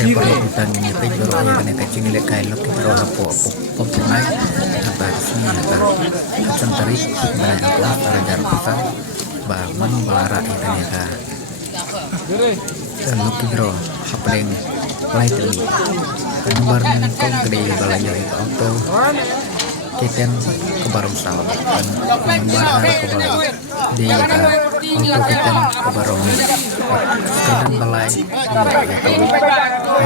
yang perlu kita ini baru aja kan kecil nilai kain lo kita rola pop tunai agar sini agar kacang tarik banyak apa para jar kita bangun belara kita nih kan dan lo kita hapeng light ini kan barang kau gede balanya itu auto kita kebarang saham dan membar ke balai di auto kita kebarang sekarang balai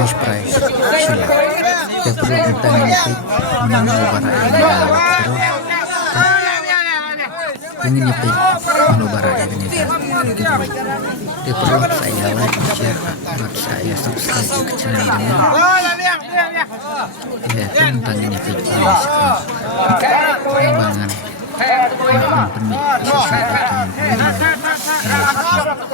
ice price sila kita perlu kita nanti menambah barang ini dalam ini nanti menambah barang ini kita perlu saya like share saya subscribe ke channel ini ya tentang ini video pengembangan penik sesuatu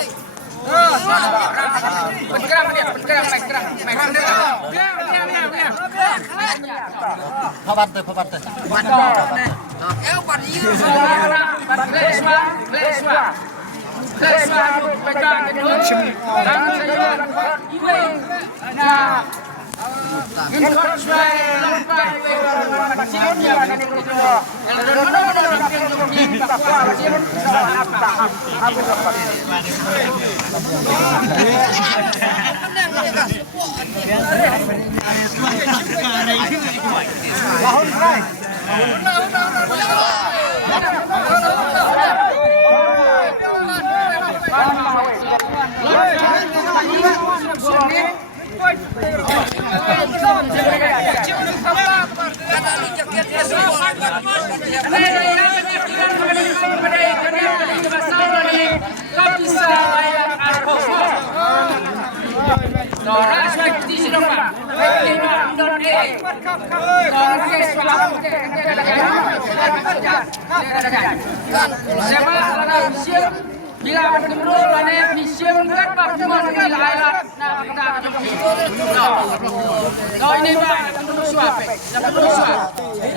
Bila bertemu lain misian berapa cuma nilai nah kita no ini pak perlu suap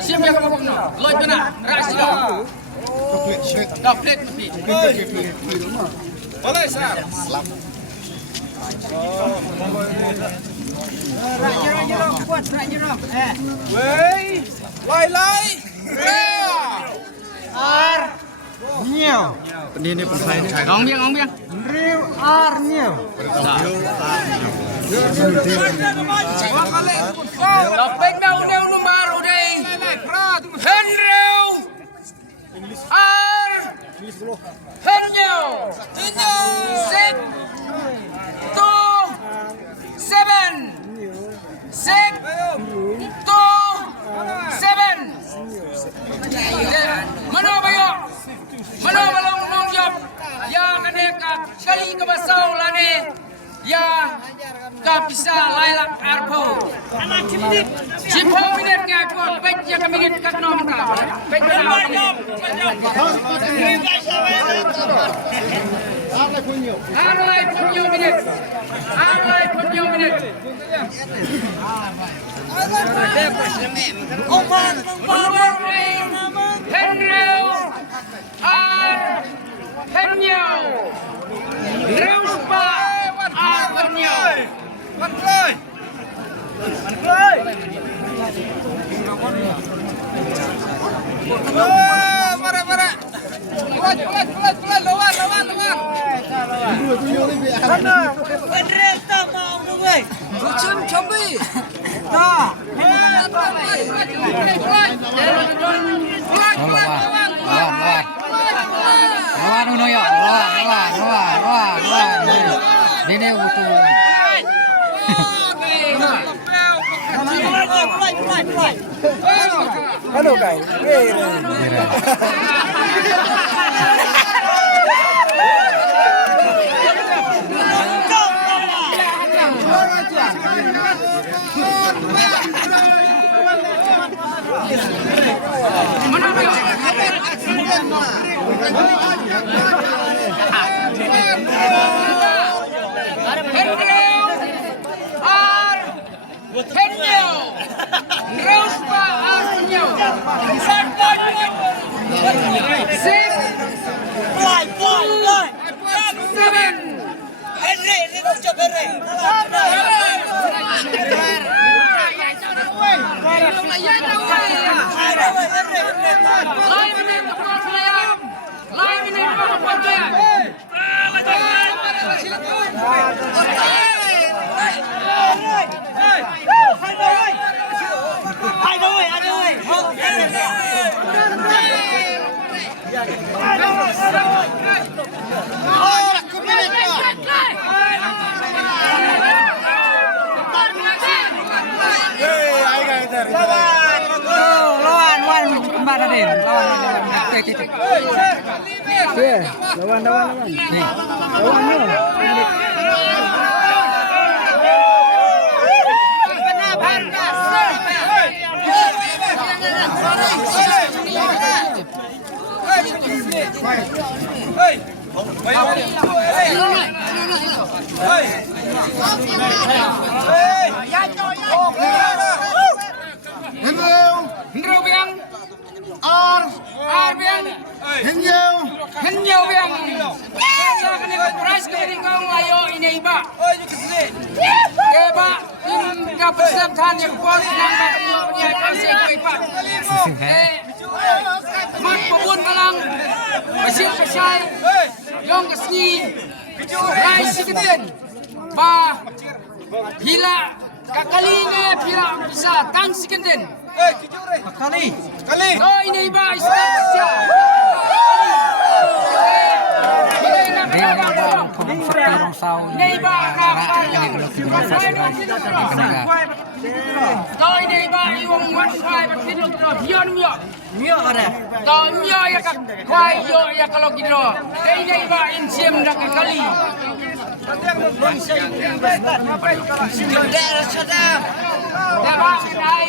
sim yang kamu no loy benar rasi lo doplet boleh sir raja lo kuat raja lo wei lai ar nhiều ini penilai ông biếng Real ar nhiều đọc bên đâu nó baru đây hen rêu ar hen nhiều six two seven six two seven mana bayo mana balong mongjop ya kaneka kali ke basau lane ya kapisa lailak arpo cipo minit ke aku pejja ke minit kat nom ka pejja Arlai punyo minit Oman Henry Henyo Reuspa Arpenyo Mankloi Para Pelan lawan Sana Pedresta mau gue Lucun cobi Nah lawan uno ya lawan ini butuh Halo guys Lawan kemana nih? Lawan. Iya, lawan. Nih. Ndro biang ar biang hình nhiều biang sa kene price ke ring kong layo ini iba ke ba in ka pesam than yang pon nang ba yo nya ka se ko iba mat pabun malang masih pesai long kesni rai sikiten ba hila kakali ne pira bisa tang sikiten Kali. no ini ba isap siya Nei ba na Doi nei ba yung wan kwai ba kidro bion myo Mio ada. Doi myo ya ka kwai yo ya kalau kidro Dei nei ba in sim na ka kali Sudah. Deba nai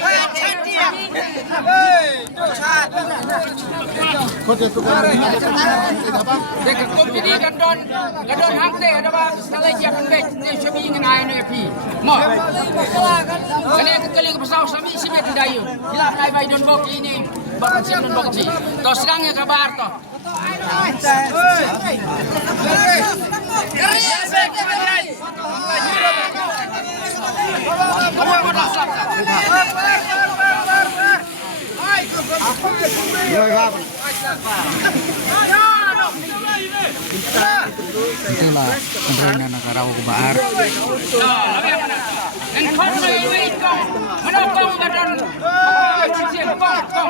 Deka kompini gadon hangte ada ba salai ya pendek ne shabi ngan ai ne pi mo kane kali ke pasau sami sime dayu hila nai bai don bok ini bok sim don bok ji to sedang ya kabar to Itulah pemerintah negara Baar. Dan kau mai kau menopang badan kau kau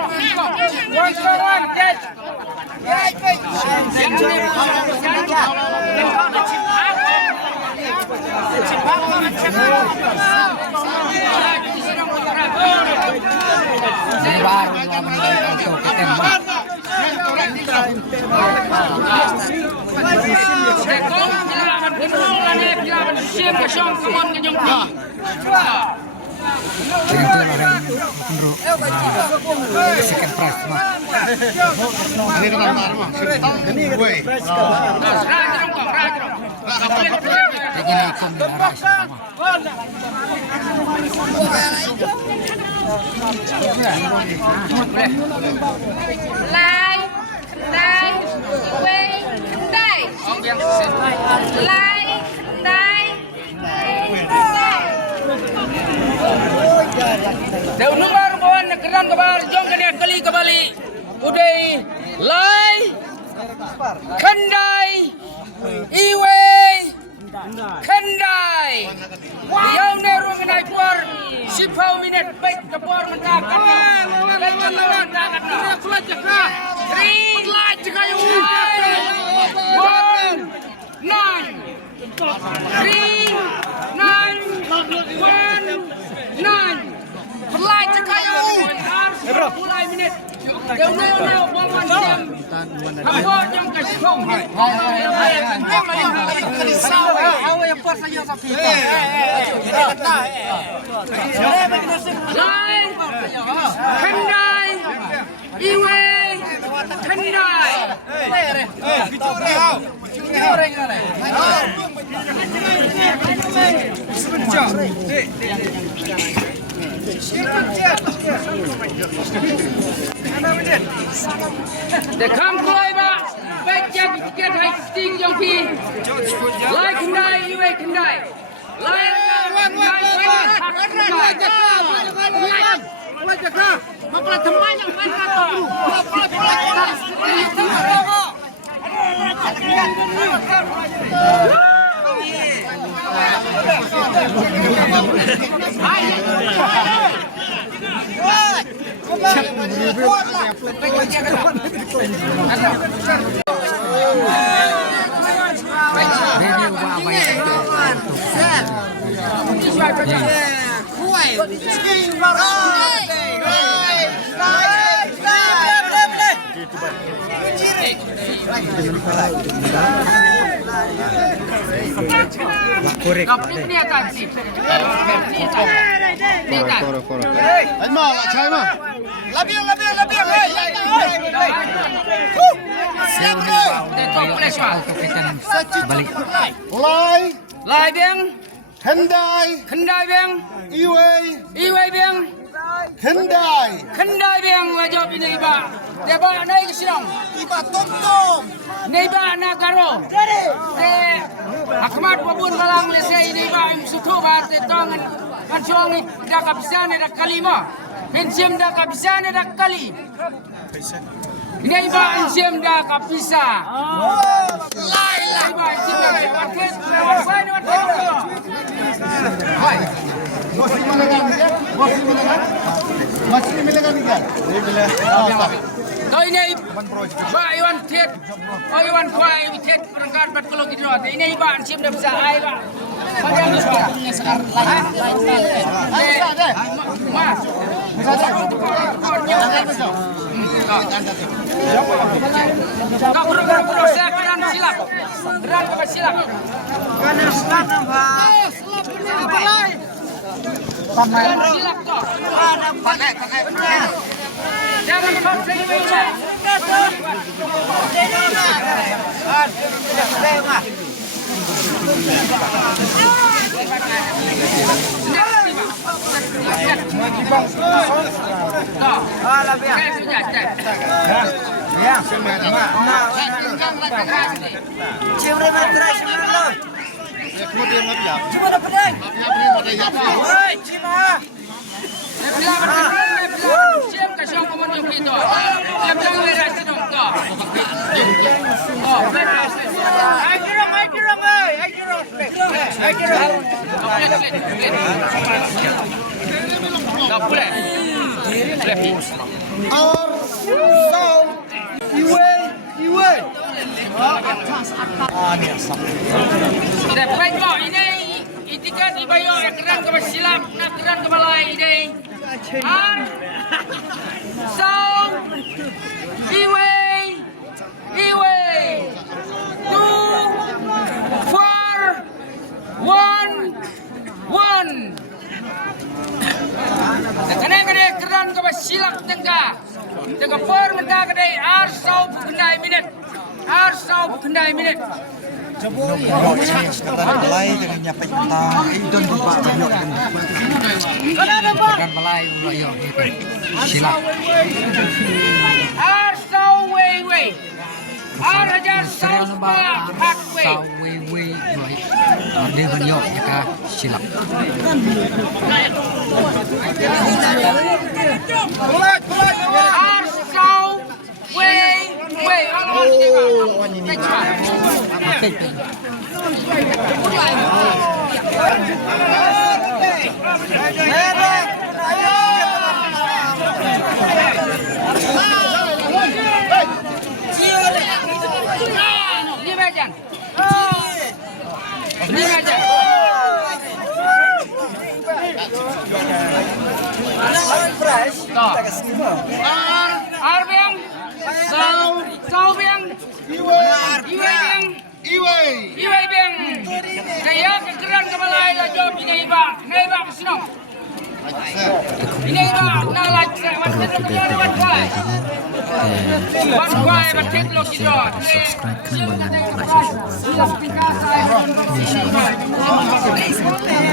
Baar untuk ketembak. Sekong bilaban kenal lane bilaban siap kesong kumon kenyong pi. Dengan itu orang Kendro second prize mah. Ini dengan mah. Ini gue. Lagi naik ke ras. Lai, Lai, Wei, Dai. Lai, Dai, Deu numar bawan keran kabar jong kene kali kembali. Udai lai kendai iwe kendai. Yang ne ruang kenai puar 10 minit baik ke puar mentakan. Baik ke puar mentakan. Pelaj kayu. 1 9 3 9 1 9 Pelaj kayu. Mulai minit. Deu ne bawan jam. Hambo jam ke 10. Awak yang pas saja sapi. Lai kendai iwe kendai. The come koi ba baik jak tiket hai sting jong pi. Lai kendai iwe kendai. Lai Review apa yang balik Lai biang, Kendai, kendai biang, Iway, iwai biang, Kendai, kendai biang wajib ini iba. Dia bawa naik ke sini. Iba Tom. Neiba na garo. Te akmat babun kalang lese ini ba im sutu ba te tongan kancong ni dak kapisan dak kalima. Pensiam dak kapisan dak kali. Neiba pensiam dak kapisa. Lai ba pensiam dak market. Wasai market. Hai. Masih milagan ikan. Kau ini ba iwan tet, iwan kuai tet perangkat 4 kilo gitu. Ini ba pensiam dak bisa ai ba. Macam ni sekar lain. Mas. Kau kurang saya keran silap. Keran ke silap. Kanan selatan, Pak. Keran silap kau. Pakai. Jangan paksa meja. Dapat kok ini itikat ibayo keran ke silap nak keran ke balai ini. An sau iway 2 4 1 1. Kena keran ke silap tengah por menda kedai arsau kendai minit. Arsau kendai minit. Belai jangan nyampe tentang idon Pak banyak kan. Tekan belai ulo yo silap Arsau wei. Araja sau hak wei. sau we dia banyak jika silap Arsau wei. Arbiang, sau biang, iway biang. Kaya kekeran kemalai lah job ini iba kesenong. Ini iba nak lagi perlu kita wan kuai batik lo kita. subscribe kan bangan like